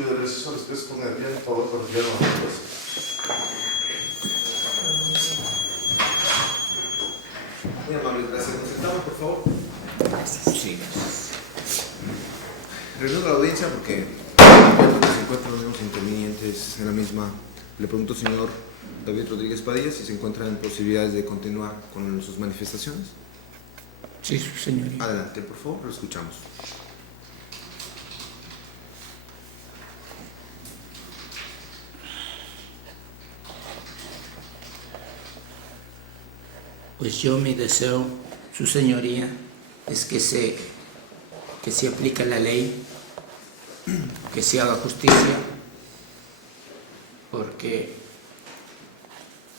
del receso les pido poner bien, por favor, para enviar nosotros. Muy amable, gracias. ¿Nos sentamos, por favor? Gracias. Sí, gracias. Reunión de la audiencia porque se encuentran unos intervinientes en la misma. Le pregunto, señor David Rodríguez Padilla, si se encuentran en posibilidades de continuar con sus manifestaciones. Sí, su señoría. Adelante, por favor, lo escuchamos. Pues yo mi deseo, su señoría, es que se aplique la ley, que se haga justicia, porque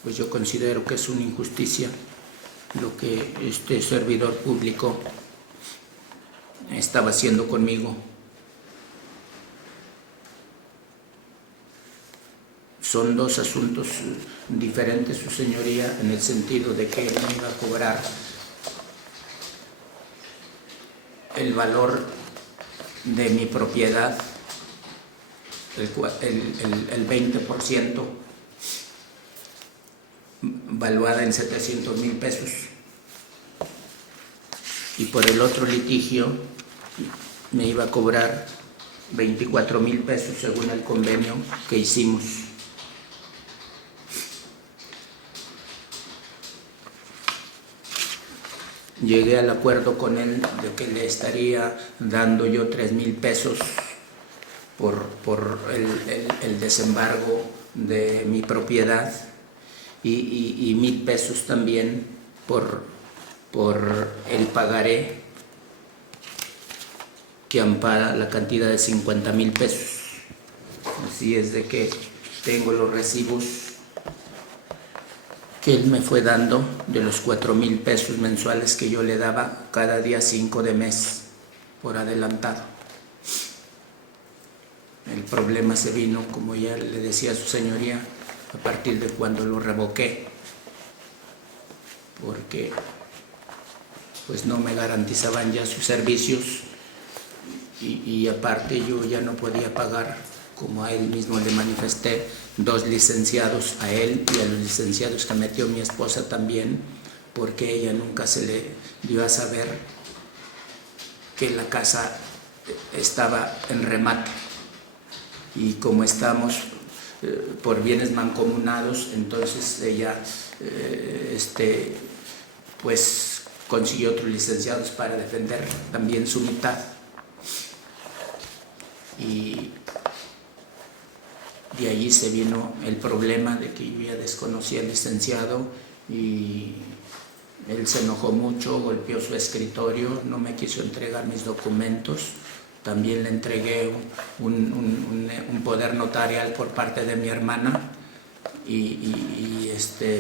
pues yo considero que es una injusticia lo que este servidor público estaba haciendo conmigo. Son dos asuntos diferentes, su señoría, en el sentido de que él me iba a cobrar el valor de mi propiedad, el 20%, valuada en 700,000 pesos. Y por el otro litigio me iba a cobrar 24,000 pesos según el convenio que hicimos. Llegué al acuerdo con él de que le estaría dando yo 3,000 pesos por el desembargo de mi propiedad y 1,000 pesos también por el pagaré que ampara la cantidad de 50,000 pesos. Así es de que tengo los recibos que él me fue dando de los 4,000 pesos mensuales que yo le daba cada día 5 de mes por adelantado. El problema se vino, como ya le decía a su señoría, a partir de cuando lo revoqué, porque pues no me garantizaban ya sus servicios y aparte yo ya no podía pagar, como a él mismo le manifesté, 2 licenciados, a él y a los licenciados que metió mi esposa también, porque ella nunca se le dio a saber que la casa estaba en remate. Y como estamos por bienes mancomunados, entonces ella pues consiguió otros licenciados para defender también su mitad. Y de allí se vino el problema de que yo ya desconocía al licenciado y él se enojó mucho, golpeó su escritorio, no me quiso entregar mis documentos. También le entregué un poder notarial por parte de mi hermana y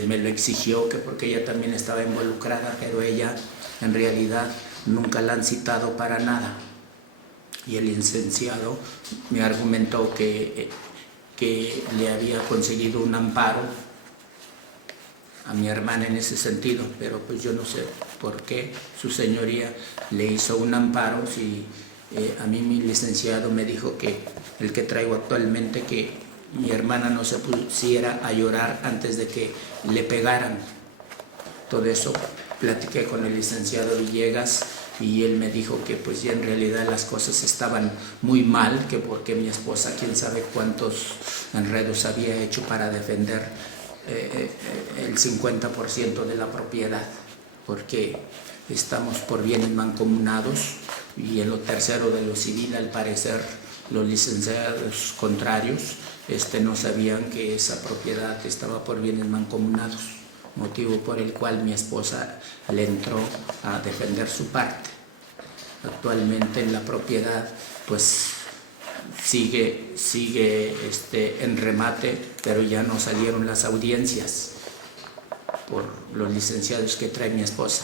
me lo exigió, que porque ella también estaba involucrada, pero ella en realidad nunca la han citado para nada. Y el licenciado me argumentó que le había conseguido un amparo a mi hermana en ese sentido, pero pues yo no sé por qué su señoría le hizo un amparo si a mí mi licenciado me dijo que el que traigo actualmente, que mi hermana no se pusiera a llorar antes de que le pegaran. Todo eso platiqué con el licenciado Villegas y él me dijo que pues ya en realidad las cosas estaban muy mal, que porque mi esposa quién sabe cuántos enredos había hecho para defender el 50% de la propiedad, porque estamos por bienes mancomunados y en lo tercero de lo civil, al parecer los licenciados contrarios no sabían que esa propiedad estaba por bienes mancomunados, motivo por el cual mi esposa le entró a defender su parte. Actualmente en la propiedad pues sigue en remate, pero ya no salieron las audiencias por los licenciados que trae mi esposa.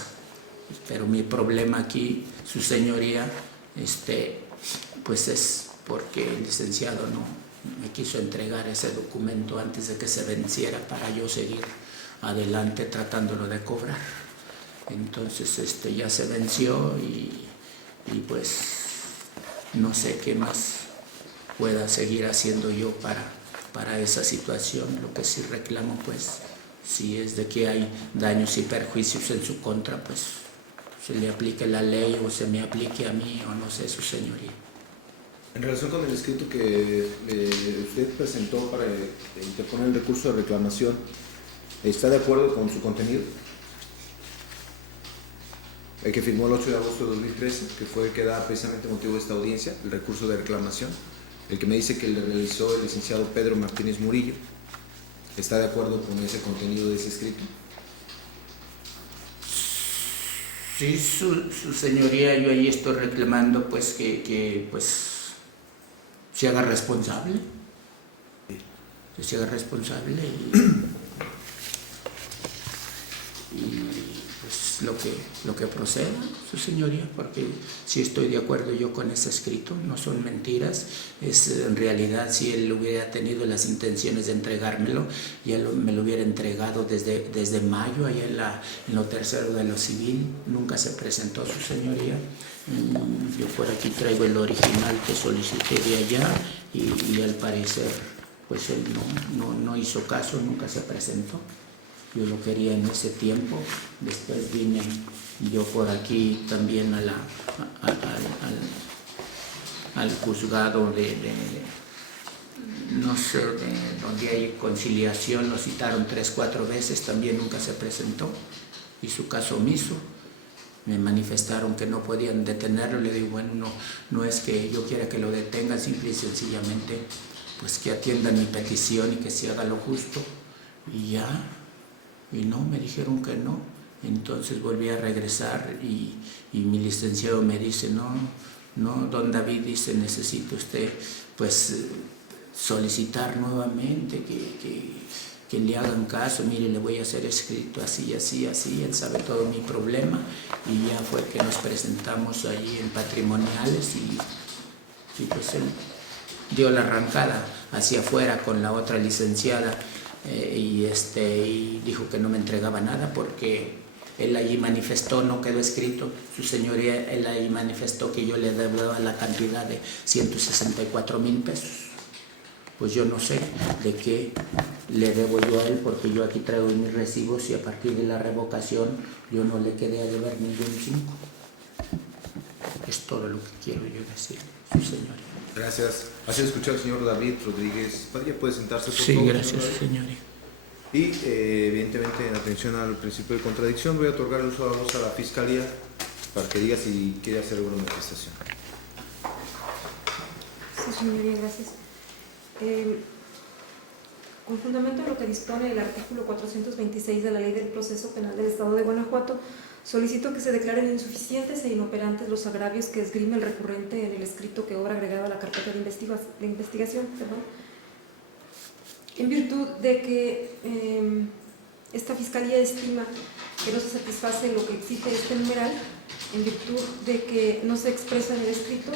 Pero mi problema aquí, su señoría, pues es porque el licenciado no me quiso entregar ese documento antes de que se venciera para yo seguir adelante tratándolo de cobrar. Entonces ya se venció y pues no sé qué más pueda seguir haciendo yo para esa situación. Lo que sí reclamo, pues, si es de que hay daños y perjuicios en su contra, pues se le aplique la ley o se me aplique a mí, o no sé, su señoría. En relación con el escrito que usted presentó para interponer el recurso de reclamación, ¿está de acuerdo con su contenido? El que firmó el 8 de agosto de 2013, que fue el que da precisamente motivo de esta audiencia, el recurso de reclamación, el que me dice que le realizó el licenciado Pedro Martínez Murillo. ¿Está de acuerdo con ese contenido de ese escrito? Sí, su señoría, yo ahí estoy reclamando pues que pues se haga responsable, que se haga responsable y pues lo que proceda, su señoría, porque sí estoy de acuerdo yo con ese escrito, no son mentiras, es en realidad si él hubiera tenido las intenciones de entregármelo, ya me lo hubiera entregado desde mayo, allá en lo tercero de lo civil, nunca se presentó, su señoría. Yo por aquí traigo el original que solicité de allá y al parecer pues él no hizo caso, nunca se presentó. Yo lo quería en ese tiempo, después vine yo por aquí también al juzgado no sé, donde hay conciliación, lo citaron 3 o 4 veces, también nunca se presentó, hizo caso omiso. Me manifestaron que no podían detenerlo, le digo, bueno, no es que yo quiera que lo detengan, simple y sencillamente pues que atiendan mi petición y que se haga lo justo, y ya. Y no, me dijeron que no. Entonces volví a regresar y mi licenciado me dice, no, don David, dice, necesita usted pues solicitar nuevamente que le hagan caso, mire, le voy a hacer escrito así, así, así, él sabe todo mi problema, y ya fue que nos presentamos ahí en patrimoniales y pues él dio la arrancada hacia afuera con la otra licenciada. Y dijo que no me entregaba nada porque él allí manifestó, no quedó escrito, su señoría, él allí manifestó que yo le daba la cantidad de 164,000 pesos. Pues yo no sé de qué le debo yo a él, porque yo aquí traigo mis recibos y a partir de la revocación yo no le quedé a deber ningún 5. Es todo lo que quiero yo decir, su señoría. Gracias. Así escuchar al señor David Rodríguez Padilla. ¿Puede sentarse, por Sí, favor? gracias, señoría. Y evidentemente, en atención al principio de contradicción, voy a otorgar el uso de la voz a la Fiscalía para que diga si quiere hacer alguna manifestación. Sí, señoría, gracias. Con fundamento en lo que dispone el artículo 426 de la Ley del Proceso Penal del Estado de Guanajuato, solicito que se declaren insuficientes e inoperantes los agravios que esgrime el recurrente en el escrito que obra agregado a la carpeta de investigación. En virtud de que esta Fiscalía estima que no se satisface lo que exige este numeral, en virtud de que no se expresa en el escrito,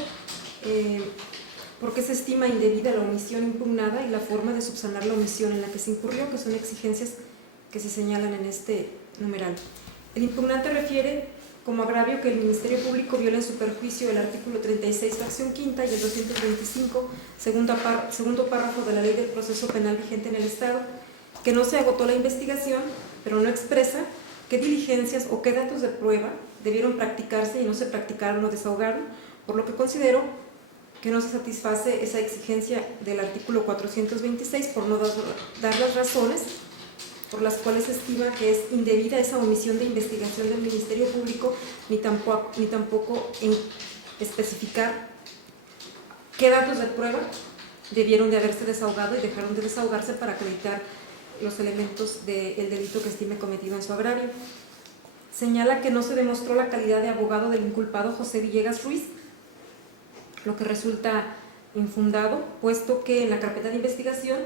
porque se estima indebida la omisión impugnada y la forma de subsanar la omisión en la que se incurrió, que son exigencias que se señalan en este numeral. El impugnante refiere como agravio que el Ministerio Público viola en su perjuicio el artículo 36, fracción quinta, y el 225, segundo párrafo de la Ley del Proceso Penal vigente en el Estado, que no se agotó la investigación, pero no expresa qué diligencias o qué datos de prueba debieron practicarse y no se practicaron o desahogaron, por lo que considero que no se satisface esa exigencia del artículo 426 por no dar las razones por las cuales se estima que es indebida esa omisión de investigación del Ministerio Público, ni tampoco en especificar qué datos de prueba debieron de haberse desahogado y dejaron de desahogarse para acreditar los elementos del delito que estime cometido en su agravio. Señala que no se demostró la calidad de abogado del inculpado José Villegas Ruiz, lo que resulta infundado, puesto que en la carpeta de investigación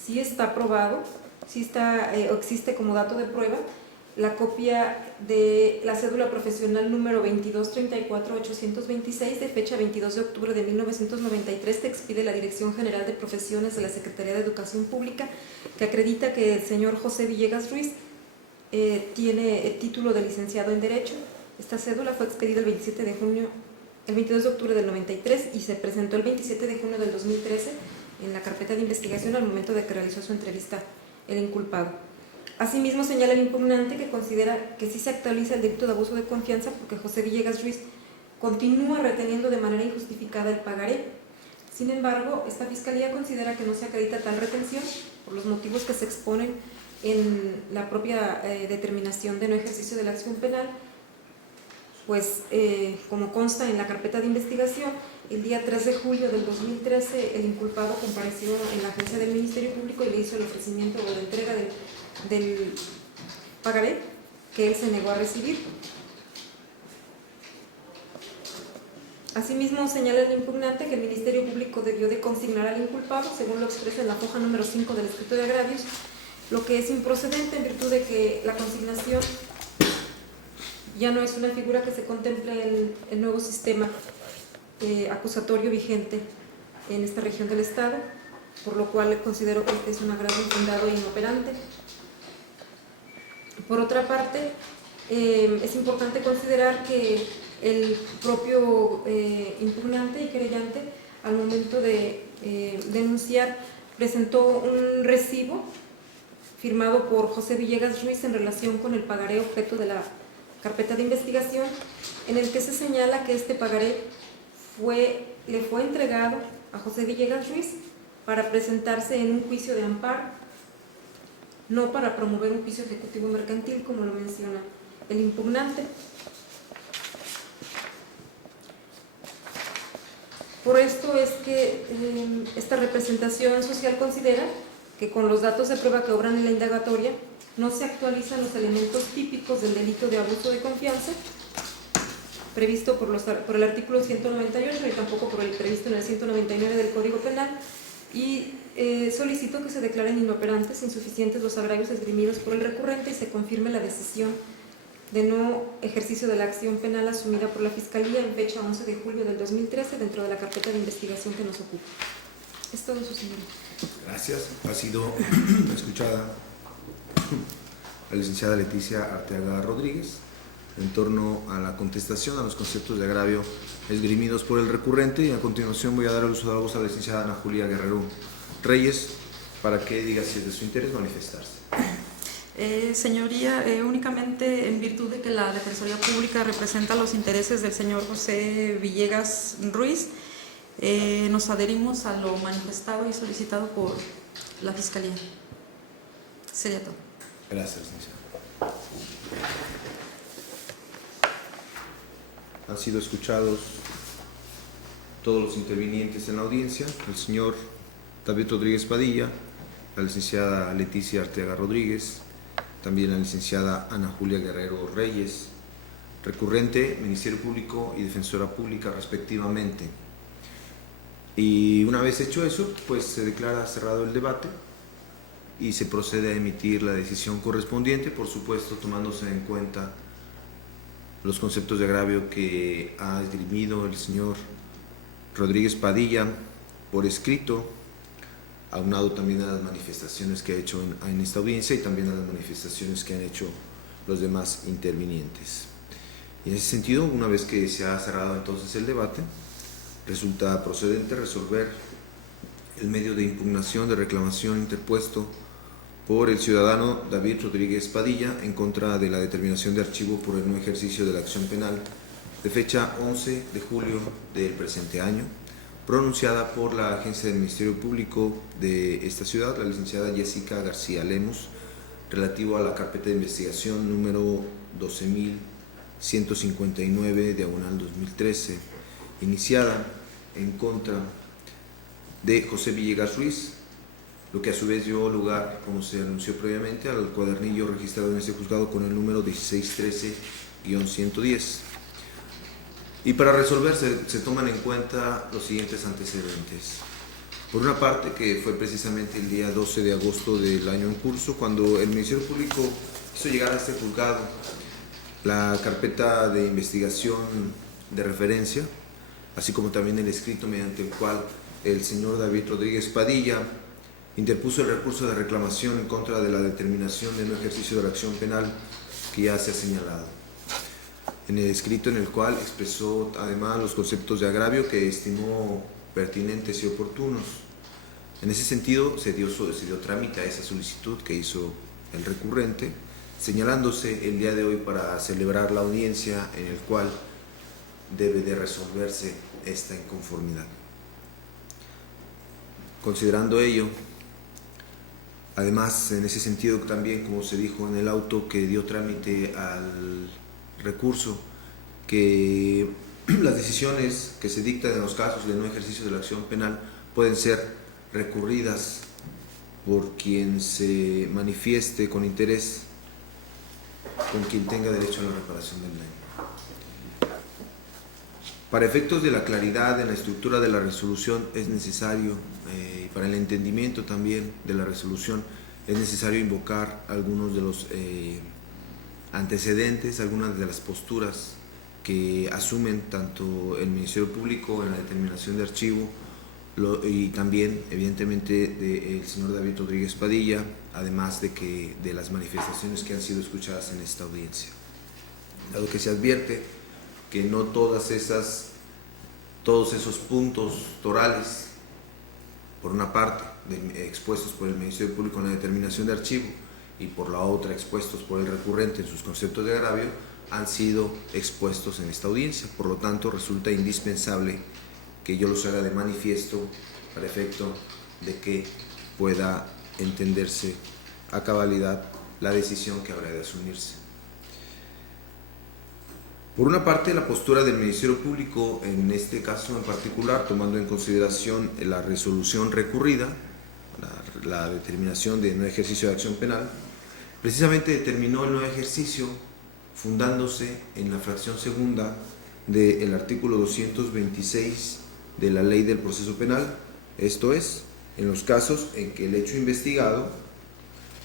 sí está probado, sí está, existe como dato de prueba la copia de la cédula profesional número 2234-826 de fecha 22 de octubre de 1993 que expide la Dirección General de Profesiones de la Secretaría de Educación Pública, que acredita que el señor José Villegas Ruiz tiene el título de licenciado en Derecho. Esta cédula fue expedida el 27 de junio el 22 de octubre del 93 y se presentó el 27 de junio del 2013 en la carpeta de investigación al momento de que realizó su entrevista el inculpado. Asimismo, señala el impugnante que considera que sí se actualiza el delito de abuso de confianza porque José Villegas Ruiz continúa reteniendo de manera injustificada el pagaré. Sin embargo, esta Fiscalía considera que no se acredita tal retención por los motivos que se exponen en la propia determinación de no ejercicio de la acción penal, pues como consta en la carpeta de investigación, el día 3 de julio del 2013 el inculpado compareció en la agencia del Ministerio Público y le hizo el ofrecimiento o la entrega del pagaré que él se negó a recibir. Asimismo, señala el impugnante que el Ministerio Público debió de consignar al inculpado, según lo expresa en la hoja número 5 del escrito de agravios, lo que es improcedente en virtud de que la consignación ya no es una figura que se contemple en el nuevo sistema acusatorio vigente en esta región del Estado, por lo cual considero que este es un agravio infundado e inoperante. Por otra parte, es importante considerar que el propio impugnante y querellante, al momento de denunciar, presentó un recibo firmado por José Villegas Ruiz en relación con el pagaré objeto de la carpeta de investigación, en el que se señala que este pagaré le fue entregado a José Villegas Ruiz para presentarse en un juicio de amparo, no para promover un juicio ejecutivo mercantil, como lo menciona el impugnante. Por esto es que esta representación social considera que con los datos de prueba que obran en la indagatoria no se actualizan los elementos típicos del delito de abuso de confianza previsto por el artículo 198 y tampoco por el previsto en el 199 del Código Penal, y solicito que se declaren inoperantes, insuficientes los agravios esgrimidos por el recurrente y se confirme la decisión de no ejercicio de la acción penal asumida por la Fiscalía en fecha 11 de julio del 2013 dentro de la carpeta de investigación que nos ocupa. Es todo, su señoría. Gracias. Ha sido escuchada la licenciada Leticia Arteaga Rodríguez en torno a la contestación a los conceptos de agravio esgrimidos por el recurrente, y a continuación voy a dar el uso de la voz a la licenciada Ana Julia Guerrero Reyes para que diga si es de su interés manifestarse. Señoría, únicamente en virtud de que la Defensoría Pública representa los intereses del señor José Villegas Ruiz, nos adherimos a lo manifestado y solicitado por la Fiscalía. Sería todo. Gracias, licenciada. Han sido escuchados todos los intervinientes en la audiencia: el señor David Rodríguez Padilla, la licenciada Leticia Arteaga Rodríguez, también la licenciada Ana Julia Guerrero Reyes, recurrente, Ministerio Público y Defensora Pública respectivamente. Y una vez hecho eso, pues se declara cerrado el debate y se procede a emitir la decisión correspondiente, por supuesto tomándose en cuenta los conceptos de agravio que ha esgrimido el señor Rodríguez Padilla por escrito, aunado también a las manifestaciones que ha hecho en esta audiencia y también a las manifestaciones que han hecho los demás intervinientes. Y en ese sentido, una vez que se ha cerrado entonces el debate, resulta procedente resolver el medio de impugnación de reclamación interpuesto por el ciudadano David Rodríguez Padilla en contra de la determinación de archivo por el no ejercicio de la acción penal de fecha 11 de julio del presente año, pronunciada por la agencia del Ministerio Público de esta ciudad, la licenciada Jessica García Lemus, relativo a la carpeta de investigación número 12.159/2013, iniciada en contra de José Villegas Ruiz, lo que a su vez dio lugar, como se anunció previamente, al cuadernillo registrado en este juzgado con el número 1613-110. Y para resolver se toman en cuenta los siguientes antecedentes. Por una parte, que fue precisamente el día 12 de agosto del año en curso, cuando el Ministerio Público hizo llegar a este juzgado la carpeta de investigación de referencia, así como también el escrito mediante el cual el señor David Rodríguez Padilla interpuso el recurso de reclamación en contra de la determinación de no ejercicio de la acción penal que ya se ha señalado. en el escrito en el cual expresó además los conceptos de agravio que estimó pertinentes y oportunos. En ese sentido se dio trámite a esa solicitud que hizo el recurrente, señalándose el día de hoy para celebrar la audiencia en el cual debe de resolverse esta inconformidad. Considerando ello, además en ese sentido también, como se dijo en el auto que dio trámite al recurso, que las decisiones que se dictan en los casos de no ejercicio de la acción penal pueden ser recurridas por quien se manifieste con interés, con quien tenga derecho a la reparación del daño. Para efectos de la claridad en la estructura de la resolución es necesario, y para el entendimiento también de la resolución, es necesario invocar algunos de los antecedentes, algunas de las posturas que asumen tanto el Ministerio Público en la determinación de archivo y también evidentemente del señor David Rodríguez Padilla, además de las manifestaciones que han sido escuchadas en esta audiencia. Dado que se advierte que no todos esos puntos torales, por una parte expuestos por el Ministerio Público en la determinación de archivo y por la otra expuestos por el recurrente en sus conceptos de agravio, han sido expuestos en esta audiencia. Por lo tanto, resulta indispensable que yo los haga de manifiesto para efecto de que pueda entenderse a cabalidad la decisión que habrá de asumirse. Por una parte, la postura del Ministerio Público, en este caso en particular, tomando en consideración la resolución recurrida, la determinación de no ejercicio de acción penal, precisamente determinó el no ejercicio fundándose en la fracción segunda del artículo 226 de la Ley del Proceso Penal, esto es, en los casos en que el hecho investigado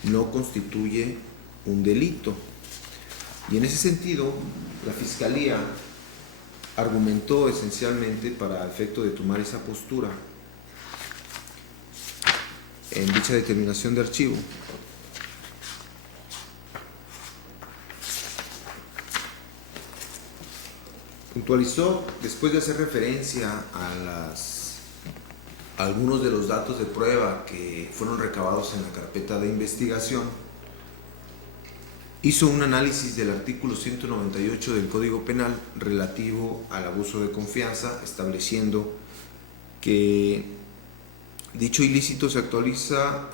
no constituye un delito. Y en ese sentido, la Fiscalía argumentó esencialmente para efecto de tomar esa postura en dicha determinación de archivo, puntualizó, después de hacer referencia a algunos de los datos de prueba que fueron recabados en la carpeta de investigación, hizo un análisis del artículo 198 del Código Penal relativo al abuso de confianza, estableciendo que dicho ilícito se actualiza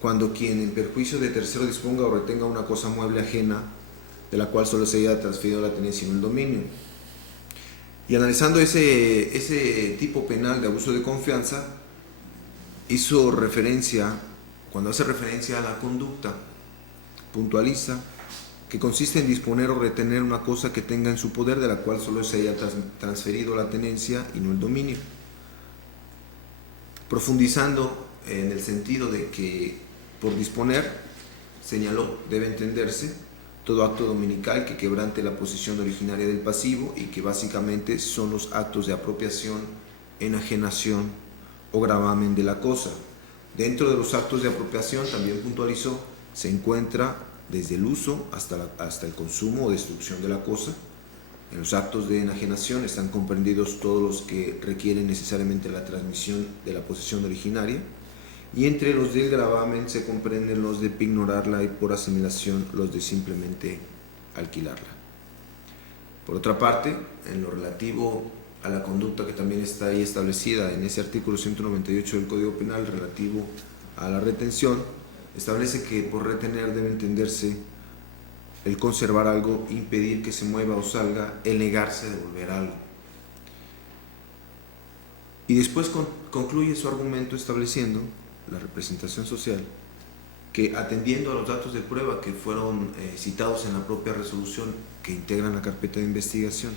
cuando quien en perjuicio de tercero disponga o retenga una cosa mueble ajena de la cual solo se haya transferido la tenencia en el dominio. Y analizando ese tipo penal de abuso de confianza, hizo referencia, cuando hace referencia a la conducta, puntualiza que consiste en disponer o retener una cosa que tenga en su poder de la cual solo se haya transferido la tenencia y no el dominio. Profundizando en el sentido de que por disponer, señaló, debe entenderse todo acto dominical que quebrante la posición originaria del pasivo y que básicamente son los actos de apropiación, enajenación o gravamen de la cosa. Dentro de los actos de apropiación, también puntualizó, se encuentra desde el uso hasta el consumo o destrucción de la cosa. En los actos de enajenación están comprendidos todos los que requieren necesariamente la transmisión de la posesión originaria, y entre los del gravamen se comprenden los de pignorarla y por asimilación los de simplemente alquilarla. Por otra parte, en lo relativo a la conducta que también está ahí establecida en ese artículo 198 del Código Penal relativo a la retención, establece que por retener debe entenderse el conservar algo, impedir que se mueva o salga, el negarse a devolver algo. Y después concluye su argumento estableciendo la representación social, que atendiendo a los datos de prueba que fueron citados en la propia resolución que integran la carpeta de investigación,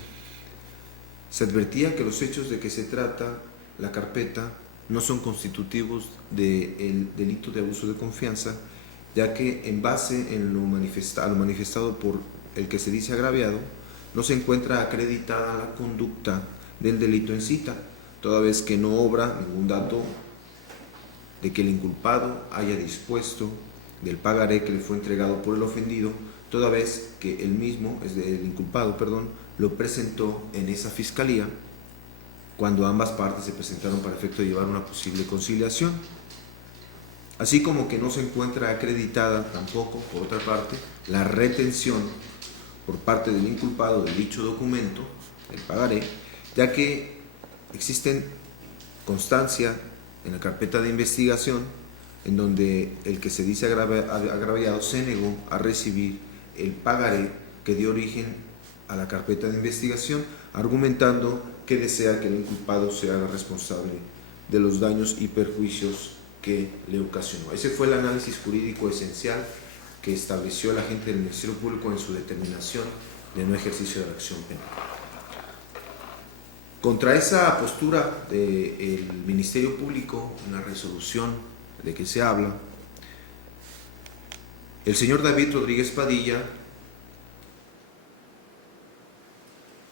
se advertía que los hechos de que se trata la carpeta no son constitutivos del delito de abuso de confianza, ya que en base en lo manifestado por el que se dice agraviado, no se encuentra acreditada la conducta del delito en cita, toda vez que no obra ningún dato de que el inculpado haya dispuesto del pagaré que le fue entregado por el ofendido toda vez que el mismo, es el inculpado, perdón, lo presentó en esa fiscalía cuando ambas partes se presentaron para efecto de llevar una posible conciliación. Así como que no se encuentra acreditada tampoco, por otra parte, la retención por parte del inculpado de dicho documento, el pagaré, ya que existen constancia en la carpeta de investigación en donde el que se dice agraviado se negó a recibir el pagaré que dio origen a la carpeta de investigación, argumentando que desea que el inculpado se haga responsable de los daños y perjuicios que le ocasionó. Ese fue el análisis jurídico esencial que estableció el agente del Ministerio Público en su determinación de no ejercicio de la acción penal. Contra esa postura del Ministerio Público, en la resolución de que se habla, el señor David Rodríguez Padilla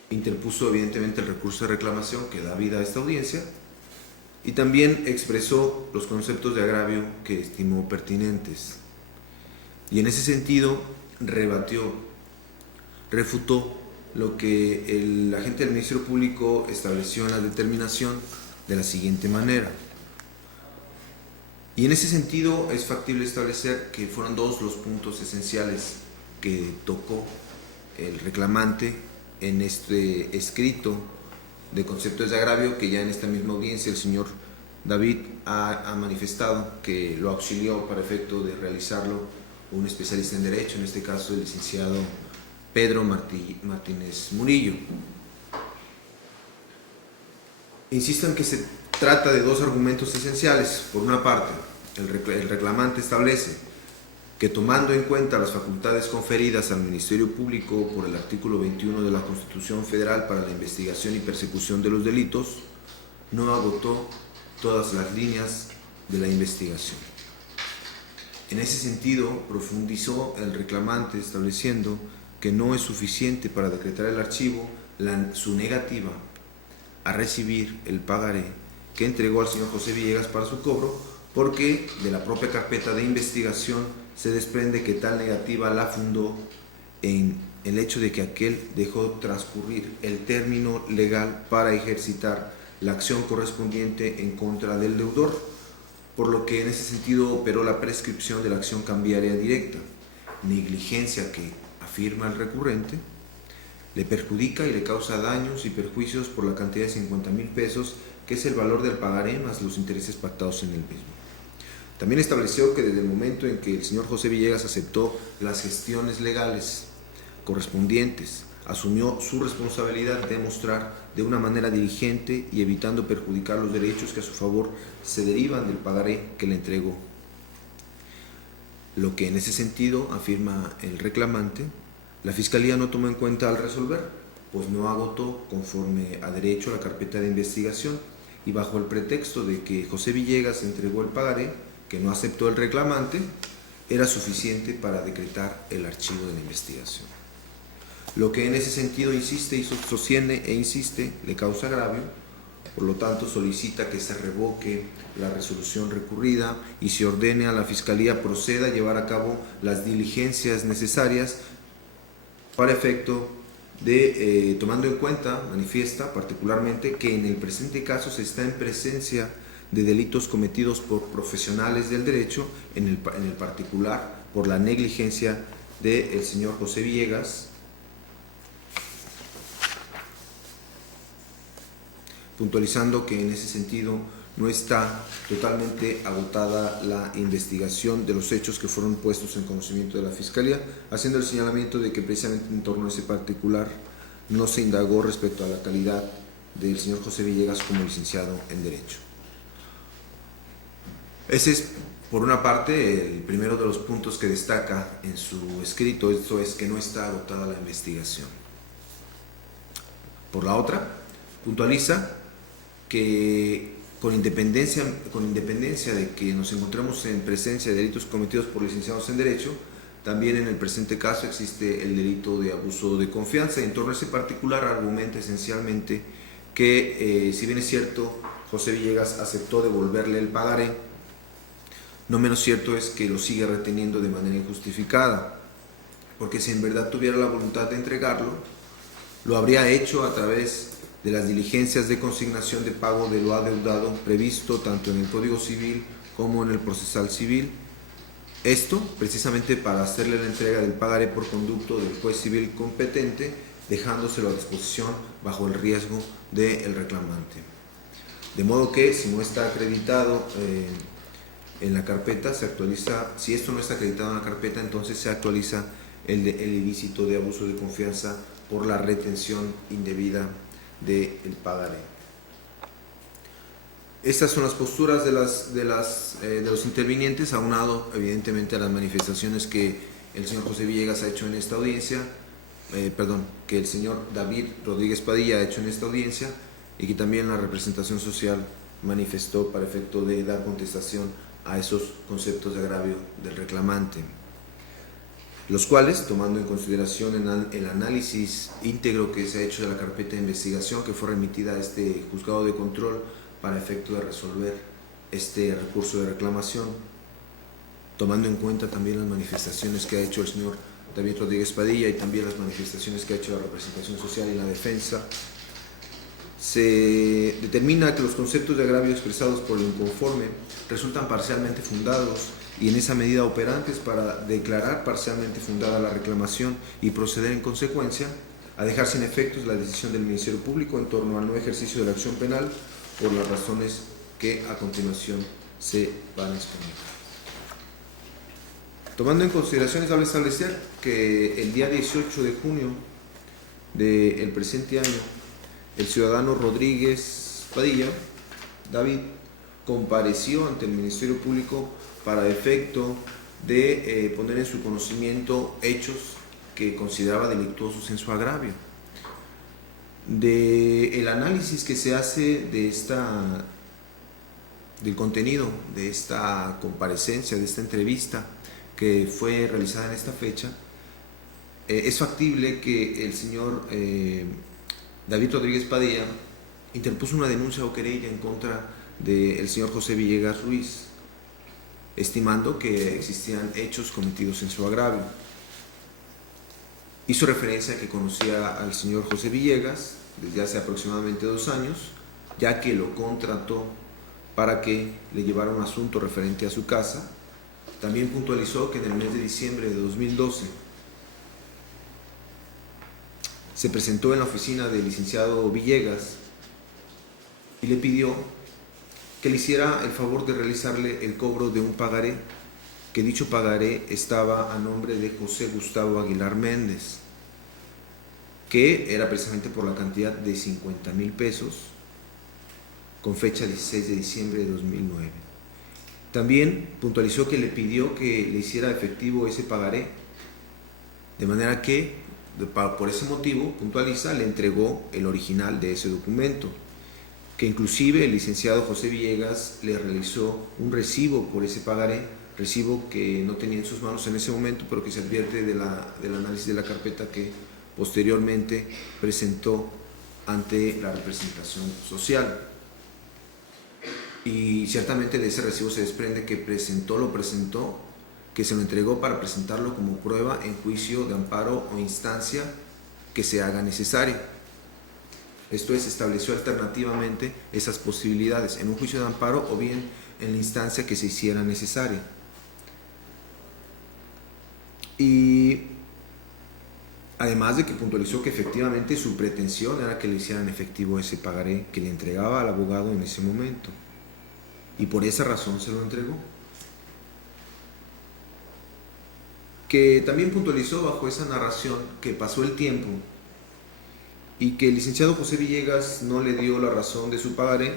interpuso evidentemente el recurso de reclamación que da vida a esta audiencia y también expresó los conceptos de agravio que estimó pertinentes. Y en ese sentido refutó lo que el agente del Ministerio Público estableció en la determinación de la siguiente manera. Y en ese sentido es factible establecer que fueron dos los puntos esenciales que tocó el reclamante en este escrito de conceptos de agravio, que ya en esta misma audiencia el señor David ha manifestado que lo auxilió para efecto de realizarlo un especialista en Derecho, en este caso el licenciado Pedro Martínez Murillo. Insisto en que se trata de dos argumentos esenciales. Por una parte, el reclamante establece que, tomando en cuenta las facultades conferidas al Ministerio Público por el artículo 21 de la Constitución Federal para la investigación y persecución de los delitos, no agotó todas las líneas de la investigación. En ese sentido, profundizó el reclamante estableciendo que no es suficiente para decretar el archivo su negativa a recibir el pagaré que entregó al señor José Villegas para su cobro, porque de la propia carpeta de investigación se desprende que tal negativa la fundó en el hecho de que aquel dejó transcurrir el término legal para ejercitar la acción correspondiente en contra del deudor, por lo que en ese sentido operó la prescripción de la acción cambiaria directa, negligencia que, afirma el recurrente, le perjudica y le causa daños y perjuicios por la cantidad de 50,000 pesos, que es el valor del pagaré más los intereses pactados en el mismo. También estableció que desde el momento en que el señor José Villegas aceptó las gestiones legales correspondientes, asumió su responsabilidad de mostrar de una manera diligente y evitando perjudicar los derechos que a su favor se derivan del pagaré que le entregó. Lo que en ese sentido, afirma el reclamante, la Fiscalía no tomó en cuenta al resolver, pues no agotó conforme a derecho la carpeta de investigación y bajo el pretexto de que José Villegas entregó el pagaré, que no aceptó el reclamante, era suficiente para decretar el archivo de la investigación. Lo que en ese sentido insiste y sostiene e insiste le causa agravio, por lo tanto solicita que se revoque la resolución recurrida y se ordene a la Fiscalía proceda a llevar a cabo las diligencias necesarias para efecto de, tomando en cuenta, manifiesta particularmente que en el presente caso se está en presencia de delitos cometidos por profesionales del derecho, en el particular por la negligencia del señor José Villegas, puntualizando que en ese sentido no está totalmente agotada la investigación de los hechos que fueron puestos en conocimiento de la Fiscalía, haciendo el señalamiento de que precisamente en torno a ese particular no se indagó respecto a la calidad del señor José Villegas como licenciado en Derecho. Ese es, por una parte, el primero de los puntos que destaca en su escrito, esto es que no está agotada la investigación. Por la otra, puntualiza que con independencia de que nos encontremos en presencia de delitos cometidos por licenciados en Derecho, también en el presente caso existe el delito de abuso de confianza. En torno a ese particular argumenta esencialmente que, si bien es cierto, José Villegas aceptó devolverle el pagaré, no menos cierto es que lo sigue reteniendo de manera injustificada. porque si en verdad tuviera la voluntad de entregarlo, lo habría hecho a través de las diligencias de consignación de pago de lo adeudado previsto tanto en el Código Civil como en el Procesal Civil. Esto precisamente para hacerle la entrega del pagaré por conducto del juez civil competente, dejándoselo a disposición bajo el riesgo del reclamante. De modo que si no está acreditado en la carpeta, se actualiza. Si esto no está acreditado en la carpeta, entonces se actualiza el ilícito de abuso de confianza por la retención indebida del pagaré. Estas son las posturas de los intervinientes, aunado evidentemente a las manifestaciones que el señor José Villegas ha hecho en esta audiencia, que el señor David Rodríguez Padilla ha hecho en esta audiencia, y que también la representación social manifestó para efecto de dar contestación a esos conceptos de agravio del reclamante, los cuales, tomando en consideración el análisis íntegro que se ha hecho de la carpeta de investigación que fue remitida a este juzgado de control para efecto de resolver este recurso de reclamación, tomando en cuenta también las manifestaciones que ha hecho el señor David Rodríguez Padilla y también las manifestaciones que ha hecho la representación social y la defensa, se determina que los conceptos de agravio expresados por el inconforme resultan parcialmente fundados y en esa medida operantes para declarar parcialmente fundada la reclamación y proceder en consecuencia a dejar sin efectos la decisión del Ministerio Público en torno al no ejercicio de la acción penal por las razones que a continuación se van a exponer. Tomando en consideración, cabe establecer que el día 18 de junio del presente año, el ciudadano Rodríguez Padilla, David, compareció ante el Ministerio Público para efecto de poner en su conocimiento hechos que consideraba delictuosos en su agravio. El análisis que se hace del contenido de esta comparecencia, de esta entrevista que fue realizada en esta fecha, es factible que el señor David Rodríguez Padilla interpuso una denuncia o querella en contra del señor José Villegas Ruiz, estimando que existían hechos cometidos en su agravio. Hizo referencia a que conocía al señor José Villegas desde hace aproximadamente 2 años, ya que lo contrató para que le llevara un asunto referente a su casa. También puntualizó que en el mes de diciembre de 2012 se presentó en la oficina del licenciado Villegas y le pidió que le hiciera el favor de realizarle el cobro de un pagaré, que dicho pagaré estaba a nombre de José Gustavo Aguilar Méndez, que era precisamente por la cantidad de 50,000 pesos, con fecha 16 de diciembre de 2009. También puntualizó que le pidió que le hiciera efectivo ese pagaré, de manera que, por ese motivo, puntualiza, le entregó el original de ese documento, que inclusive el licenciado José Villegas le realizó un recibo por ese pagaré, recibo que no tenía en sus manos en ese momento, pero que se advierte del análisis de la carpeta que posteriormente presentó ante la representación social. Y ciertamente de ese recibo se desprende que lo presentó, que se lo entregó para presentarlo como prueba en juicio de amparo o instancia que se haga necesaria. Esto es, estableció alternativamente esas posibilidades, en un juicio de amparo o bien en la instancia que se hiciera necesaria. Y además de que puntualizó que efectivamente su pretensión era que le hicieran efectivo ese pagaré que le entregaba al abogado en ese momento, y por esa razón se lo entregó. Que también puntualizó bajo esa narración que pasó el tiempo y que el licenciado José Villegas no le dio la razón de su pagaré,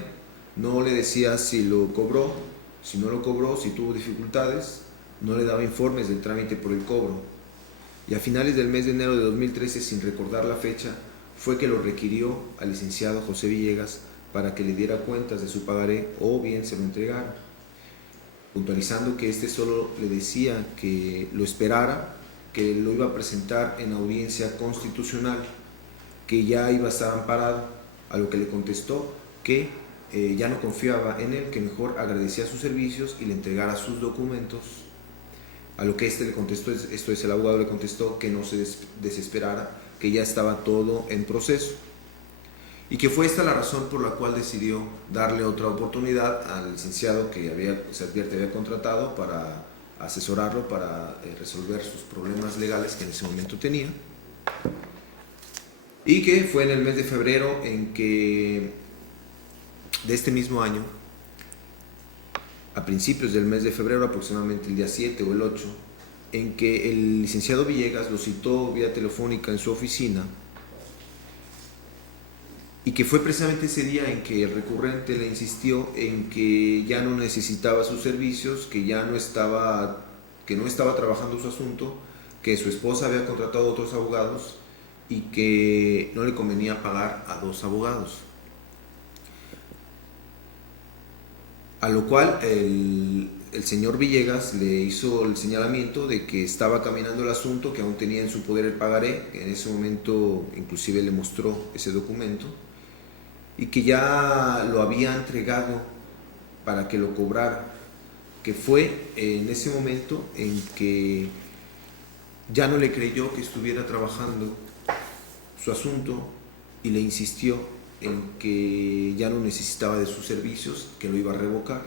no le decía si lo cobró, si no lo cobró, si tuvo dificultades, no le daba informes del trámite por el cobro. Y a finales del mes de enero de 2013, sin recordar la fecha, fue que lo requirió al licenciado José Villegas para que le diera cuentas de su pagaré o bien se lo entregara, puntualizando que este solo le decía que lo esperara, que lo iba a presentar en audiencia constitucional, que ya iba a estar amparado, a lo que le contestó que ya no confiaba en él, que mejor agradecía sus servicios y le entregara sus documentos a lo que le contestó, esto es, el abogado le contestó que no se desesperara, que ya estaba todo en proceso. Y que fue esta la razón por la cual decidió darle otra oportunidad al licenciado que se advierte había contratado para asesorarlo, para resolver sus problemas legales que en ese momento tenía. Y que fue en el mes de febrero en que, de este mismo año, a principios del mes de febrero, aproximadamente el día 7 o el 8, en que el licenciado Villegas lo citó vía telefónica en su oficina, y que fue precisamente ese día en que el recurrente le insistió en que ya no necesitaba sus servicios, que no estaba trabajando su asunto, que su esposa había contratado otros abogados y que no le convenía pagar a 2 abogados. A lo cual el señor Villegas le hizo el señalamiento de que estaba caminando el asunto, que aún tenía en su poder el pagaré, que en ese momento inclusive le mostró ese documento, y que ya lo había entregado para que lo cobrara, que fue en ese momento en que ya no le creyó que estuviera trabajando su asunto y le insistió en que ya no necesitaba de sus servicios, que lo iba a revocar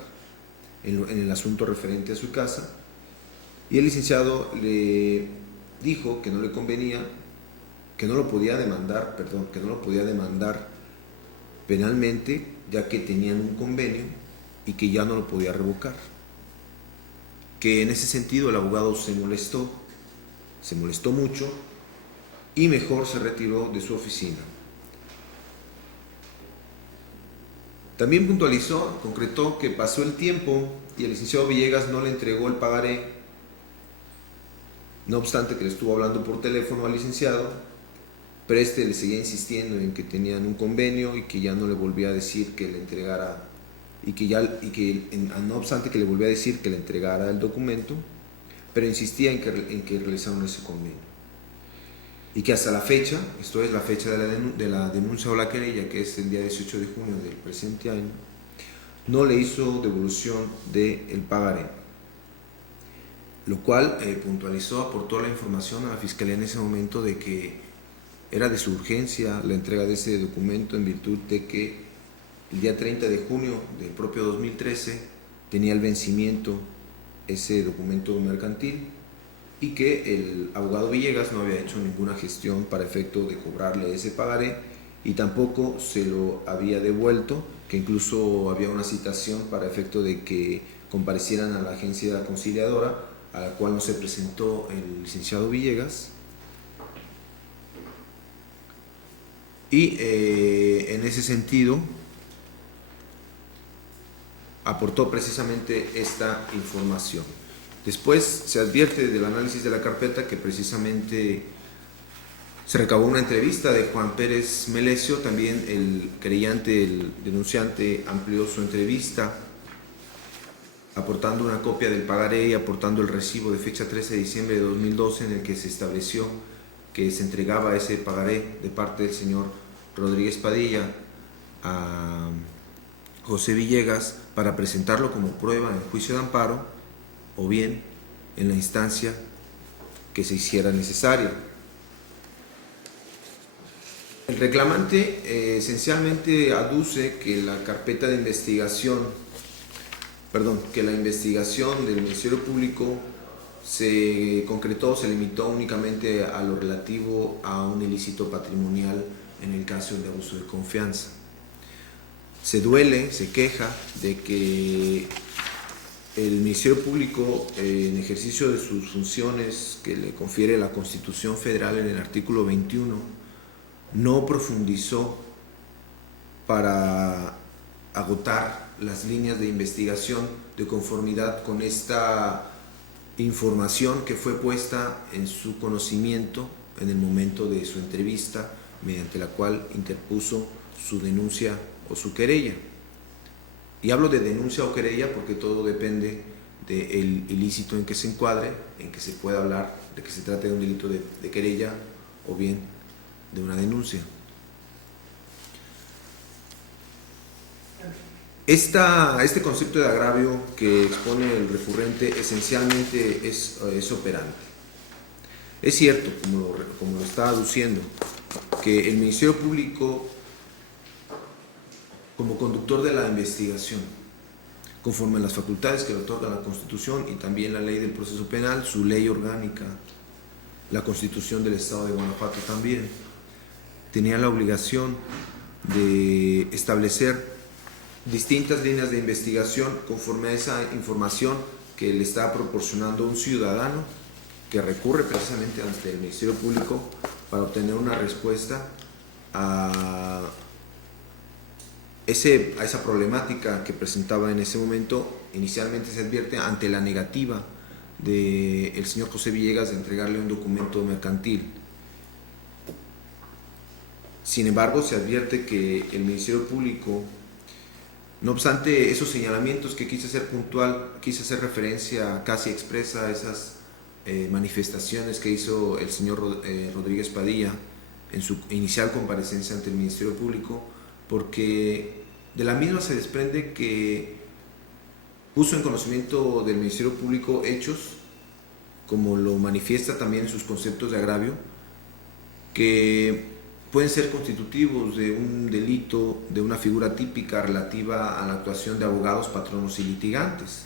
en el asunto referente a su casa, y el licenciado le dijo que no le convenía, que no lo podía demandar penalmente, ya que tenían un convenio y que ya no lo podía revocar. Que en ese sentido el abogado se molestó mucho y mejor se retiró de su oficina. También concretó que pasó el tiempo y el licenciado Villegas no le entregó el pagaré, no obstante que le estuvo hablando por teléfono al licenciado, pero le seguía insistiendo en que tenían un convenio y que ya no le volvía a decir que le entregara, no obstante que le volvía a decir que le entregara el documento, pero insistía en que realizaron ese convenio. Y que hasta la fecha, esto es la fecha de la denuncia o la querella, que es el día 18 de junio del presente año, no le hizo devolución del pagaré, lo cual aportó la información a la Fiscalía en ese momento de que era de su urgencia la entrega de ese documento, en virtud de que el día 30 de junio del propio 2013 tenía el vencimiento ese documento mercantil, y que el abogado Villegas no había hecho ninguna gestión para efecto de cobrarle ese pagaré y tampoco se lo había devuelto, que incluso había una citación para efecto de que comparecieran a la agencia conciliadora, a la cual no se presentó el licenciado Villegas. Y en ese sentido aportó precisamente esta información. Después se advierte del análisis de la carpeta que precisamente se recabó una entrevista de Juan Pérez Melesio. También el querellante, el denunciante, amplió su entrevista aportando una copia del pagaré y aportando el recibo de fecha 13 de diciembre de 2012 en el que se estableció que se entregaba ese pagaré de parte del señor Rodríguez Padilla a José Villegas para presentarlo como prueba en el juicio de amparo o bien en la instancia que se hiciera necesaria. El reclamante esencialmente aduce que la carpeta de investigación, que la investigación del Ministerio Público se limitó únicamente a lo relativo a un ilícito patrimonial en el caso de abuso de confianza. Se queja de que el Ministerio Público, en ejercicio de sus funciones que le confiere la Constitución Federal en el artículo 21, no profundizó para agotar las líneas de investigación de conformidad con esta información que fue puesta en su conocimiento en el momento de su entrevista, mediante la cual interpuso su denuncia o su querella. Y hablo de denuncia o querella porque todo depende del ilícito en que se encuadre, en que se pueda hablar de que se trate de un delito de querella o bien de una denuncia. Este concepto de agravio que expone el recurrente esencialmente es operante. Es cierto, como lo está aduciendo, que el Ministerio Público, como conductor de la investigación, conforme a las facultades que le otorga la Constitución y también la Ley del Proceso Penal, su ley orgánica, la Constitución del Estado de Guanajuato también, tenía la obligación de establecer distintas líneas de investigación conforme a esa información que le está proporcionando un ciudadano que recurre precisamente ante el Ministerio Público para obtener una respuesta a esa problemática que presentaba en ese momento. Inicialmente se advierte ante la negativa del señor José Villegas de entregarle un documento mercantil. Sin embargo, se advierte que el Ministerio Público, no obstante esos señalamientos que quise hacer puntual, quise hacer referencia casi expresa a esas manifestaciones que hizo el señor Rodríguez Padilla en su inicial comparecencia ante el Ministerio Público, porque de la misma se desprende que puso en conocimiento del Ministerio Público hechos, como lo manifiesta también en sus conceptos de agravio, que pueden ser constitutivos de un delito, de una figura típica relativa a la actuación de abogados, patronos y litigantes.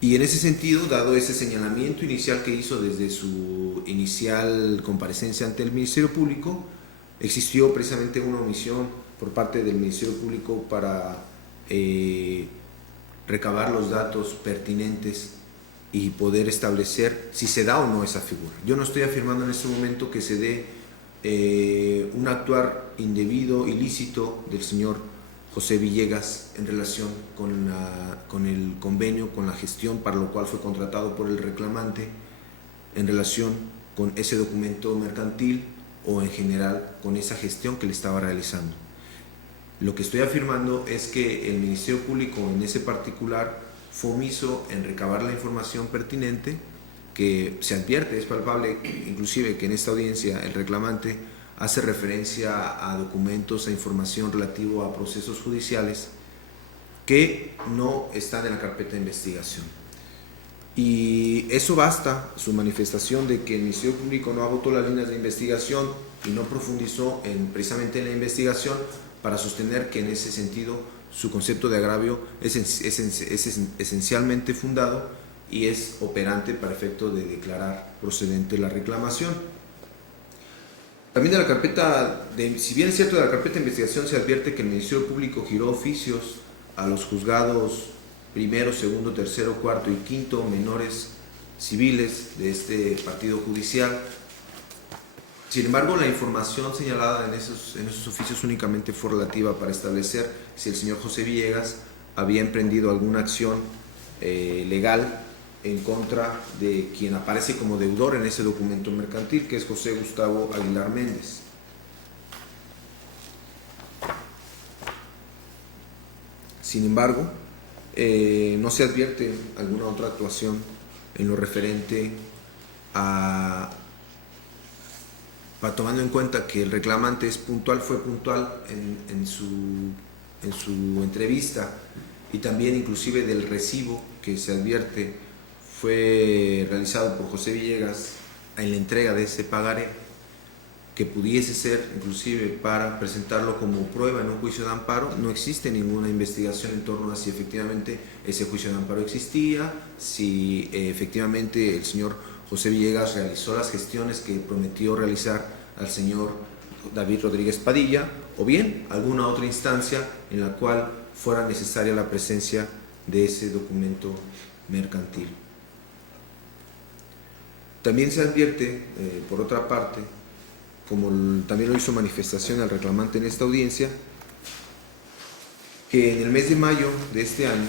Y en ese sentido, dado ese señalamiento inicial que hizo desde su inicial comparecencia ante el Ministerio Público, existió precisamente una omisión por parte del Ministerio Público para recabar los datos pertinentes y poder establecer si se da o no esa figura. Yo no estoy afirmando en este momento que se dé un actuar indebido, ilícito del señor José Villegas en relación con el convenio, con la gestión para lo cual fue contratado por el reclamante, en relación con ese documento mercantil o en general con esa gestión que le estaba realizando. Lo que estoy afirmando es que el Ministerio Público en ese particular fue omiso en recabar la información pertinente, que se advierte, es palpable, inclusive que en esta audiencia el reclamante hace referencia a documentos, a información relativo a procesos judiciales que no están en la carpeta de investigación. Y eso basta, su manifestación de que el Ministerio Público no agotó las líneas de investigación y no profundizó precisamente en la investigación, para sostener que en ese sentido su concepto de agravio es esencialmente fundado y es operante para efecto de declarar procedente la reclamación. También de la carpeta, si bien es cierto, de la carpeta de investigación se advierte que el Ministerio Público giró oficios a los juzgados primero, segundo, tercero, cuarto y quinto menores civiles de este partido judicial. Sin embargo, la información señalada en esos oficios únicamente fue relativa para establecer si el señor José Villegas había emprendido alguna acción legal en contra de quien aparece como deudor en ese documento mercantil, que es José Gustavo Aguilar Méndez. Sin embargo, no se advierte alguna otra actuación en lo referente tomando en cuenta que el reclamante fue puntual en su entrevista, y también inclusive del recibo que se advierte fue realizado por José Villegas en la entrega de ese pagaré, que pudiese ser inclusive para presentarlo como prueba en un juicio de amparo. No existe ninguna investigación en torno a si efectivamente ese juicio de amparo existía, si efectivamente el señor José Villegas realizó las gestiones que prometió realizar al señor David Rodríguez Padilla, o bien alguna otra instancia en la cual fuera necesaria la presencia de ese documento mercantil. También se advierte, por otra parte, como también lo hizo manifestación al reclamante en esta audiencia, que en el mes de mayo de este año